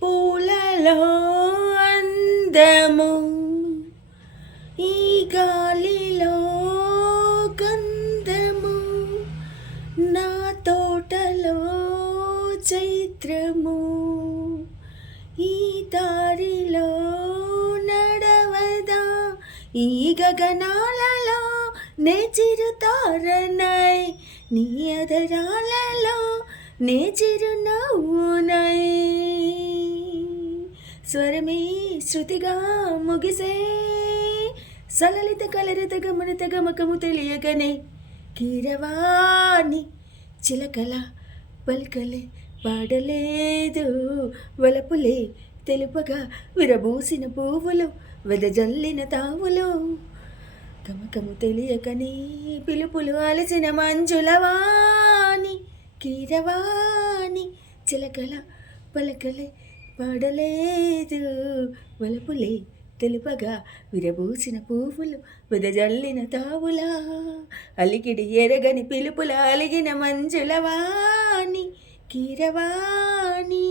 పూలలో అందము, ఈ గాలిలో గంధము, నా తోటలో చైత్రము, ఈ దారిలో నడవదా, ఈ గగనాలలో నే చిరుతారనై, నీ అధరాలలో నే చిరునవ్వునై. స్వరమే శృతిగా ముగిసే సలలిత కలరిత గమనిత గమకము తెలియగనే, కీరవాణి చిలకల పల్కలే పాడలేదు, వలపులే తెలుపగా విరబూసిన పువ్వులు వెదజల్లిన తావులు, గమకము తెలియకని పిలుపులు అలసిన మంజులవాణి, కీరవాణి చిలకల పలకలే పాడలేదు, వలపులే తెలుపగా విరబూసిన పువ్వులు వెదజల్లిన తావులా, అలికిడి ఎరగని పిలుపుల అలిగిన మంజులవాణి, కీరవాణి.